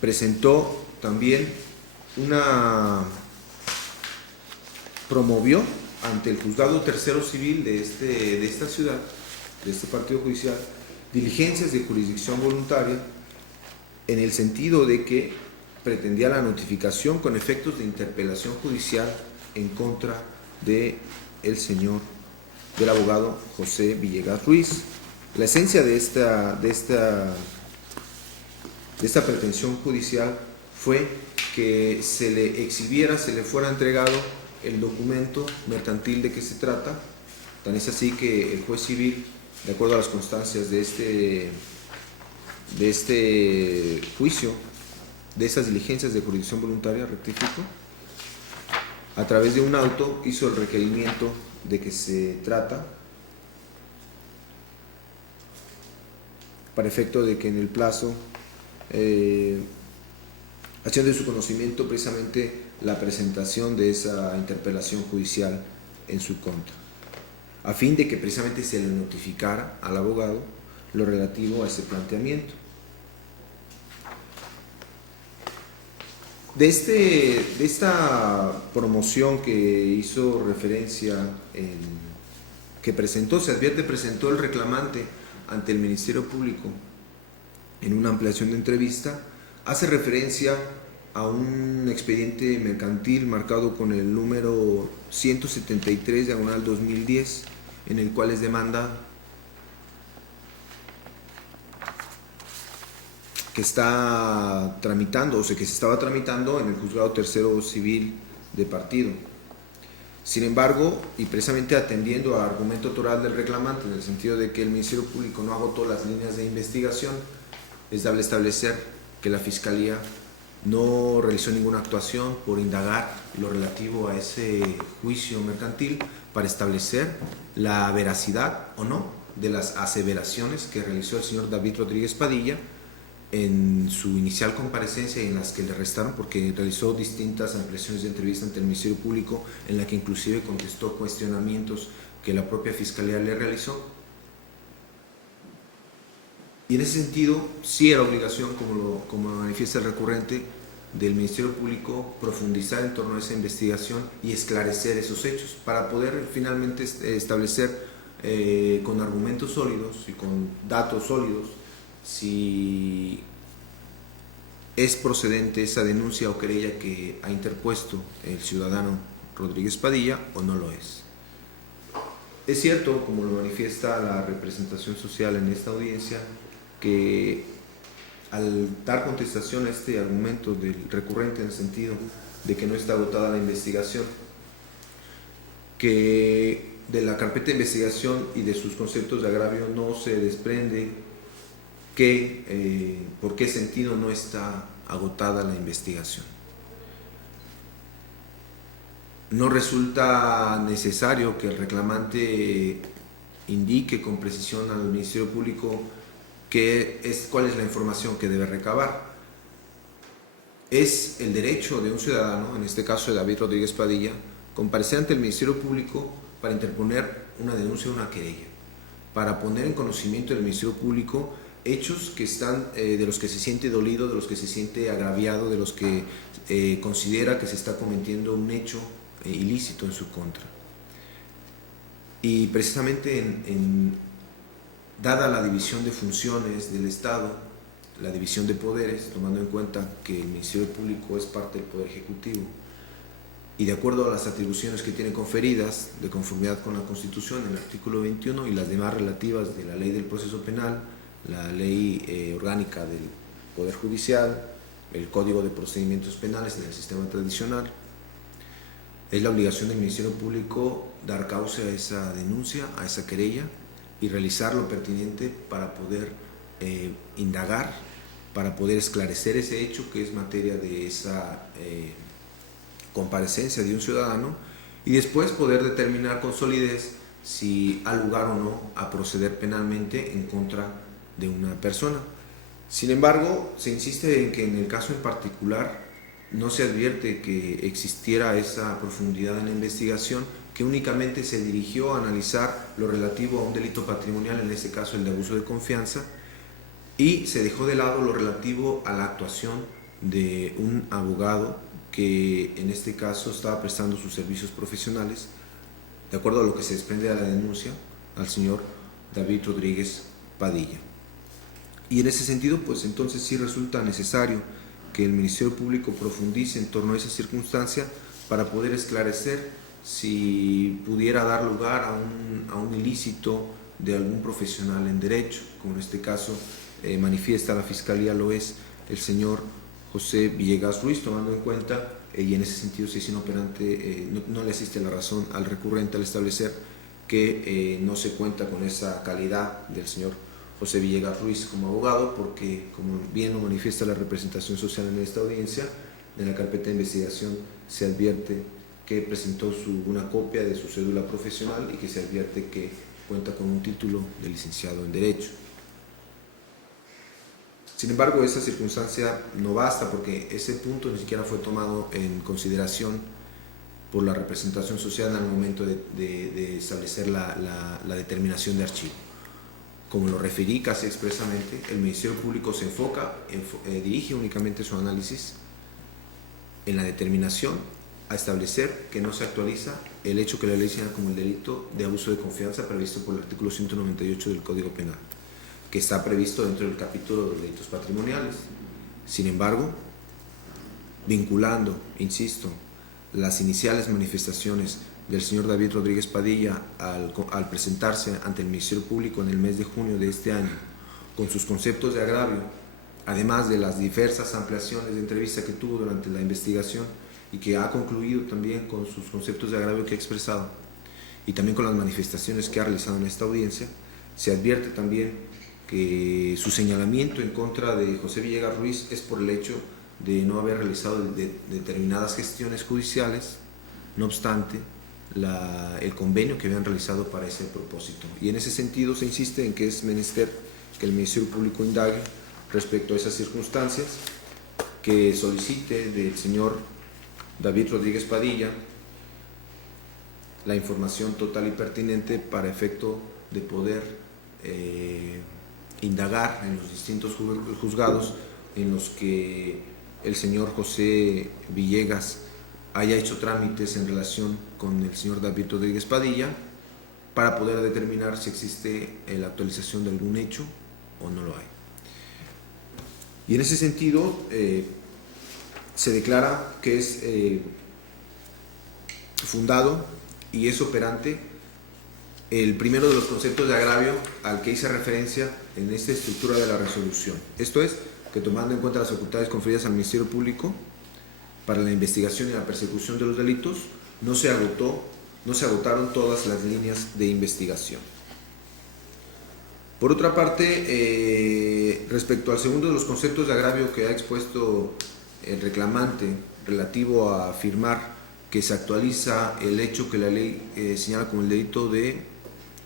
presentó también promovió ante el Juzgado Tercero Civil de esta ciudad, de este partido judicial, diligencias de jurisdicción voluntaria, en el sentido de que pretendía la notificación con efectos de interpelación judicial en contra del abogado José Villegas Ruiz. La esencia de esta pretensión judicial fue que se le exhibiera, se le fuera entregado el documento mercantil de que se trata. Tan es así que el juez civil, de acuerdo a las constancias de este juicio, de esas diligencias de jurisdicción voluntaria, rectifico, a través de un auto hizo el requerimiento de que se trata, para efecto de que en el plazo, haciendo de su conocimiento precisamente la presentación de esa interpelación judicial en su contra, a fin de que precisamente se le notificara al abogado lo relativo a ese planteamiento. De esta promoción que hizo referencia, que presentó, se advierte, presentó el reclamante ante el Ministerio Público en una ampliación de entrevista, hace referencia a un expediente mercantil marcado con el número 173/2010, en el cual es demanda que está tramitando, o sea, que se estaba tramitando en el Juzgado Tercero Civil de Partido. Sin embargo, y precisamente atendiendo al argumento autoral del reclamante, en el sentido de que el Ministerio Público no agotó las líneas de investigación, es dable establecer que la Fiscalía no realizó ninguna actuación por indagar lo relativo a ese juicio mercantil para establecer la veracidad o no de las aseveraciones que realizó el señor David Rodríguez Padilla en su inicial comparecencia y en las que le restaron, porque realizó distintas ampliaciones de entrevista ante el Ministerio Público, en la que inclusive contestó cuestionamientos que la propia Fiscalía le realizó. Y en ese sentido, sí era obligación, como lo manifiesta el recurrente, del Ministerio Público profundizar en torno a esa investigación y esclarecer esos hechos, para poder finalmente establecer con argumentos sólidos y con datos sólidos si es procedente esa denuncia o querella que ha interpuesto el ciudadano Rodríguez Padilla o no lo es. Es cierto, como lo manifiesta la representación social en esta audiencia, que al dar contestación a este argumento del recurrente en el sentido de que no está agotada la investigación, que de la carpeta de investigación y de sus conceptos de agravio no se desprende por qué sentido no está agotada la investigación. No resulta necesario que el reclamante indique con precisión al Ministerio Público cuál es la información que debe recabar. Es el derecho de un ciudadano, en este caso de David Rodríguez Padilla, comparecer ante el Ministerio Público para interponer una denuncia o una querella, para poner en conocimiento del Ministerio Público hechos que están, de los que se siente dolido, de los que se siente agraviado, de los que considera que se está cometiendo un hecho ilícito en su contra. Y precisamente dada la división de funciones del Estado, la división de poderes, tomando en cuenta que el Ministerio Público es parte del Poder Ejecutivo, y de acuerdo a las atribuciones que tiene conferidas, de conformidad con la Constitución, el artículo 21 y las demás relativas de la Ley del Proceso Penal, la Ley Orgánica del Poder Judicial, el Código de Procedimientos Penales en el sistema tradicional, es la obligación del Ministerio Público dar causa a esa denuncia, a esa querella, y realizar lo pertinente para poder indagar, para poder esclarecer ese hecho que es materia de esa comparecencia de un ciudadano, y después poder determinar con solidez si ha lugar o no a proceder penalmente en contra de una persona. Sin embargo, se insiste en que en el caso en particular no se advierte que existiera esa profundidad en la investigación, que únicamente se dirigió a analizar lo relativo a un delito patrimonial, en este caso el de abuso de confianza, y se dejó de lado lo relativo a la actuación de un abogado que en este caso estaba prestando sus servicios profesionales, de acuerdo a lo que se desprende de la denuncia, al señor David Rodríguez Padilla. Y en ese sentido, pues entonces sí resulta necesario que el Ministerio Público profundice en torno a esa circunstancia para poder esclarecer si pudiera dar lugar a un ilícito de algún profesional en derecho, como en este caso manifiesta la Fiscalía lo es el señor José Villegas Ruiz, tomando en cuenta, y en ese sentido se es inoperante, no le asiste la razón al recurrente al establecer que no se cuenta con esa calidad del señor José Villegas Ruiz como abogado, porque como bien lo manifiesta la representación social en esta audiencia, en la carpeta de investigación se advierte que presentó una copia de su cédula profesional y que se advierte que cuenta con un título de licenciado en Derecho. Sin embargo, esa circunstancia no basta porque ese punto ni siquiera fue tomado en consideración por la representación social al momento de establecer la determinación de archivo. Como lo referí casi expresamente, el Ministerio Público se dirige únicamente su análisis en la determinación a establecer que no se actualiza el hecho que la ley señala como el delito de abuso de confianza previsto por el artículo 198 del Código Penal, que está previsto dentro del capítulo de los delitos patrimoniales. Sin embargo, vinculando, insisto, las iniciales manifestaciones del señor David Rodríguez Padilla al presentarse ante el Ministerio Público en el mes de junio de este año, con sus conceptos de agravio, además de las diversas ampliaciones de entrevista que tuvo durante la investigación y que ha concluido también con sus conceptos de agravio que ha expresado, y también con las manifestaciones que ha realizado en esta audiencia, se advierte también que su señalamiento en contra de José Villegas Ruiz es por el hecho de no haber realizado determinadas gestiones judiciales, no obstante el convenio que habían realizado para ese propósito. Y en ese sentido se insiste en que es menester que el Ministerio Público indague respecto a esas circunstancias, que solicite del señor David Rodríguez Padilla la información total y pertinente para efecto de poder indagar en los distintos juzgados en los que el señor José Villegas haya hecho trámites en relación con el señor David Rodríguez Padilla, para poder determinar si existe la actualización de algún hecho o no lo hay. Y en ese sentido se declara que es fundado y es operante el primero de los conceptos de agravio al que hice referencia en esta estructura de la resolución. Esto es, que tomando en cuenta las facultades conferidas al Ministerio Público para la investigación y la persecución de los delitos, no se agotaron todas las líneas de investigación. Por otra parte, respecto al segundo de los conceptos de agravio que ha expuesto el reclamante relativo a afirmar que se actualiza el hecho que la ley señala como el delito de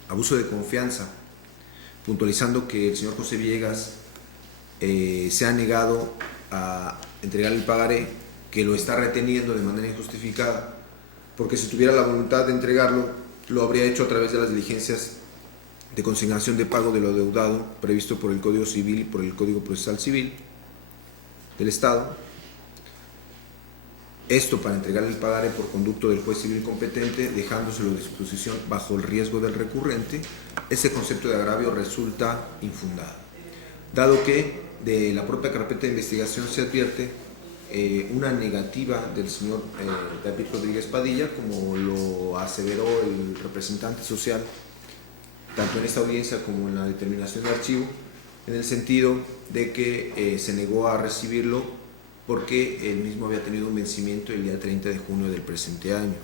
abuso de confianza, puntualizando que el señor José Villegas se ha negado a entregar el pagaré, que lo está reteniendo de manera injustificada, porque si tuviera la voluntad de entregarlo, lo habría hecho a través de las diligencias de consignación de pago de lo deudado previsto por el Código Civil y por el Código Procesal Civil del Estado. Esto para entregar el pagaré por conducto del juez civil competente, dejándoselo a disposición bajo el riesgo del recurrente. Ese concepto de agravio resulta infundado, dado que de la propia carpeta de investigación se advierte una negativa del señor David Rodríguez Padilla, como lo aseveró el representante social, tanto en esta audiencia como en la determinación de archivo, en el sentido de que se negó a recibirlo porque él mismo había tenido un vencimiento el día 30 de junio del presente año.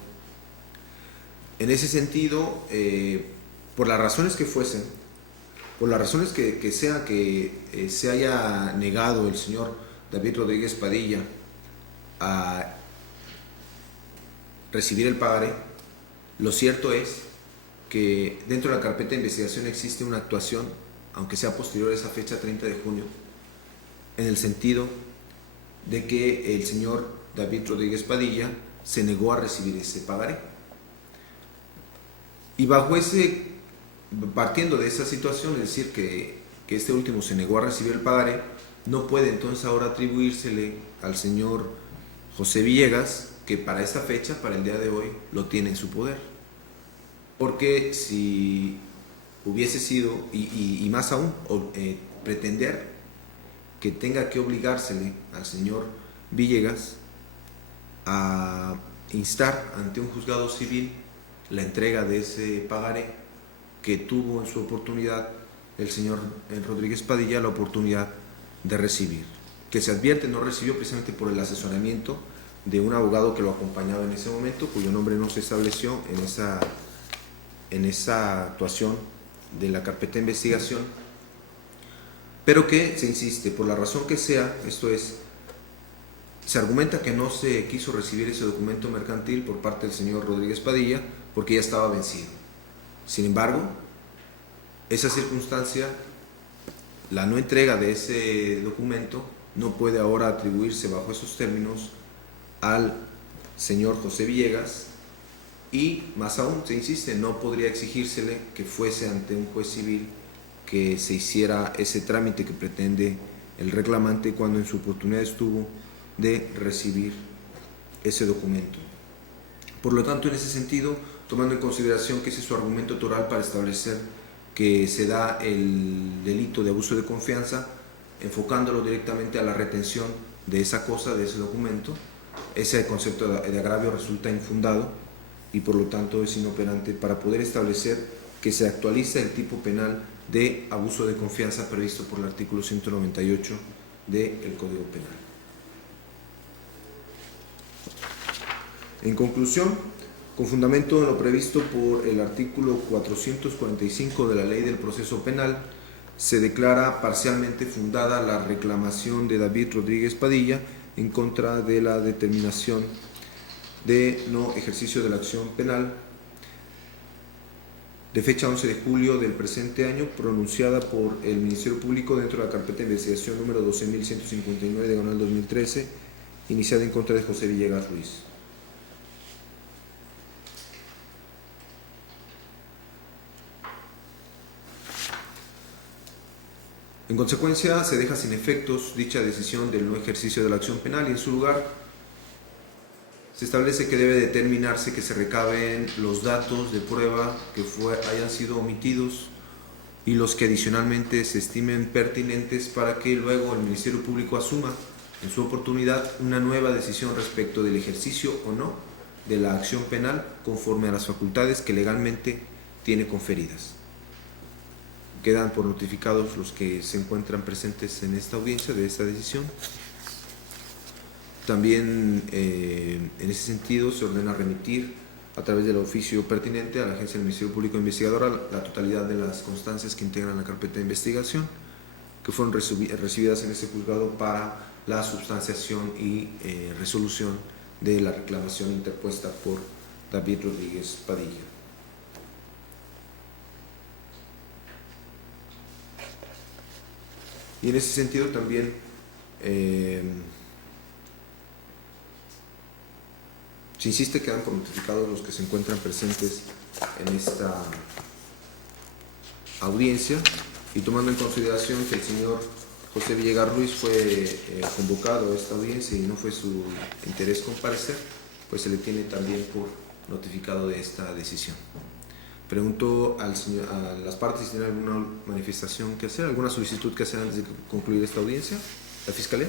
En ese sentido, por las razones que fuesen, por las razones que sea que se haya negado el señor David Rodríguez Padilla a recibir el pagaré, lo cierto es que dentro de la carpeta de investigación existe una actuación, aunque sea posterior a esa fecha 30 de junio, en el sentido de que el señor David Rodríguez Padilla se negó a recibir ese pagaré. Y partiendo de esa situación, es decir, que este último se negó a recibir el pagaré, no puede entonces ahora atribuírsele al señor José Villegas que para esta fecha, para el día de hoy, lo tiene en su poder. Porque si hubiese sido, y más aún, pretender que tenga que obligársele al señor Villegas a instar ante un juzgado civil la entrega de ese pagaré, que tuvo en su oportunidad el señor Rodríguez Padilla la oportunidad de recibir, que se advierte no recibió precisamente por el asesoramiento de un abogado que lo acompañaba en ese momento, cuyo nombre no se estableció en esa actuación de la carpeta de investigación, pero que se insiste, por la razón que sea, esto es, se argumenta que no se quiso recibir ese documento mercantil por parte del señor Rodríguez Padilla porque ya estaba vencido. Sin embargo, esa circunstancia, la no entrega de ese documento, no puede ahora atribuirse bajo esos términos al señor José Villegas, y más aún se insiste, no podría exigírsele que fuese ante un juez civil que se hiciera ese trámite que pretende el reclamante cuando en su oportunidad estuvo de recibir ese documento. Por lo tanto, en ese sentido, tomando en consideración que ese es su argumento toral para establecer que se da el delito de abuso de confianza, enfocándolo directamente a la retención de esa cosa, de ese documento, ese concepto de agravio resulta infundado y por lo tanto es inoperante para poder establecer que se actualiza el tipo penal de abuso de confianza previsto por el artículo 198 del Código Penal. En conclusión, con fundamento en lo previsto por el artículo 445 de la Ley del Proceso Penal, se declara parcialmente fundada la reclamación de David Rodríguez Padilla en contra de la determinación de no ejercicio de la acción penal de fecha 11 de julio del presente año, pronunciada por el Ministerio Público dentro de la carpeta de investigación número 12.159/2013, iniciada en contra de José Villegas Ruiz. En consecuencia, se deja sin efectos dicha decisión del no ejercicio de la acción penal y en su lugar se establece que debe determinarse que se recaben los datos de prueba que hayan sido omitidos y los que adicionalmente se estimen pertinentes para que luego el Ministerio Público asuma en su oportunidad una nueva decisión respecto del ejercicio o no de la acción penal conforme a las facultades que legalmente tiene conferidas. Quedan por notificados los que se encuentran presentes en esta audiencia de esta decisión. También en ese sentido se ordena remitir a través del oficio pertinente a la Agencia del Ministerio Público Investigadora la totalidad de las constancias que integran la carpeta de investigación que fueron recibidas en ese juzgado para la substanciación y resolución de la reclamación interpuesta por David Rodríguez Padilla. Y en ese sentido también se insiste que quedan por notificados los que se encuentran presentes en esta audiencia y tomando en consideración que el señor José Villegas Ruiz fue convocado a esta audiencia y no fue su interés comparecer, pues se le tiene también por notificado de esta decisión. Pregunto a las partes si tienen alguna manifestación que hacer, alguna solicitud que hacer antes de concluir esta audiencia. ¿La Fiscalía?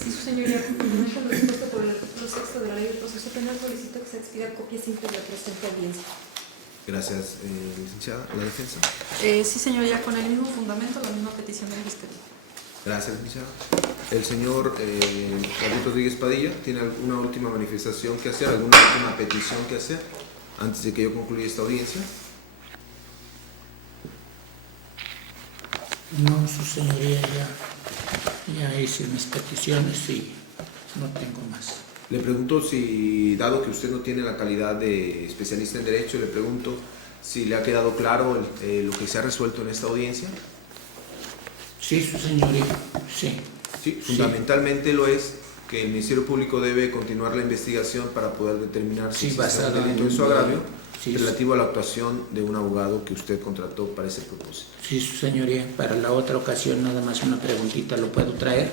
Sí, su señoría, con fundamento en lo dispuesto por el artículo 6 de la Ley del Proceso Penal, solicito que se expida copia simple de la presente audiencia. Gracias, licenciada. ¿La defensa? Sí, señoría, con el mismo fundamento, la misma petición del Fiscalía. Gracias, licenciada. El señor David Rodríguez Padilla tiene alguna última manifestación que hacer, alguna última petición que hacer antes de que yo concluya esta audiencia. No, su señoría, ya hice mis peticiones y no tengo más. Le pregunto si, dado que usted no tiene la calidad de especialista en Derecho, le pregunto si le ha quedado claro lo que se ha resuelto en esta audiencia. Sí, su señoría, sí. Sí, fundamentalmente lo es que el Ministerio Público debe continuar la investigación para poder determinar si existe un delito en su agravio relativo a la actuación de un abogado que usted contrató para ese propósito. Sí, su señoría, para la otra ocasión nada más una preguntita, ¿lo puedo traer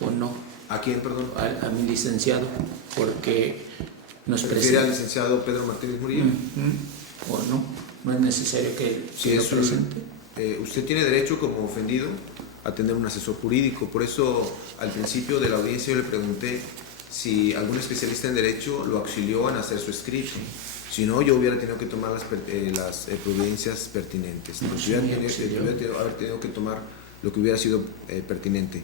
o no? ¿A quién, perdón? A mi licenciado, porque nos ¿Refiere al licenciado Pedro Martínez Murillo? ¿O no? ¿No es necesario que Sí, lo presente? Usted tiene derecho como ofendido a tener un asesor jurídico, por eso al principio de la audiencia yo le pregunté si algún especialista en Derecho lo auxilió en hacer su escrito. Si no, yo hubiera tenido que tomar las providencias pertinentes. No, Pues sí, yo me hubiera auxilió. haber tenido que tomar lo que hubiera sido pertinente.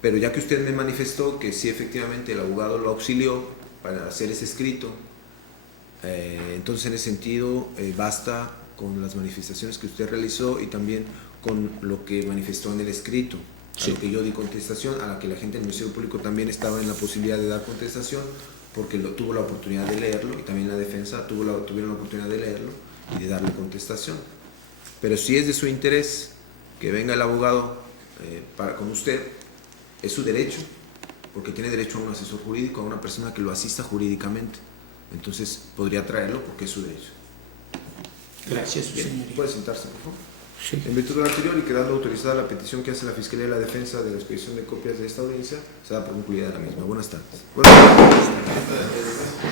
Pero ya que usted me manifestó que sí, efectivamente, el abogado lo auxilió para hacer ese escrito, entonces en ese sentido basta con las manifestaciones que usted realizó y también con lo que manifestó en el escrito, a Sí. lo que yo di contestación, a la que la gente del Ministerio Público también estaba en la posibilidad de dar contestación, porque tuvo la oportunidad de leerlo, y también la defensa tuvieron la oportunidad de leerlo y de darle contestación. Pero si es de su interés que venga el abogado con usted, es su derecho, porque tiene derecho a un asesor jurídico, a una persona que lo asista jurídicamente. Entonces podría traerlo porque es su derecho. Gracias, su Bien, señoría. puede sentarse, por favor. Sí. En virtud de lo anterior y quedando autorizada la petición que hace la Fiscalía de la Defensa de la expedición de copias de esta audiencia, se da por concluida la misma. Buenas tardes. Buenas tardes.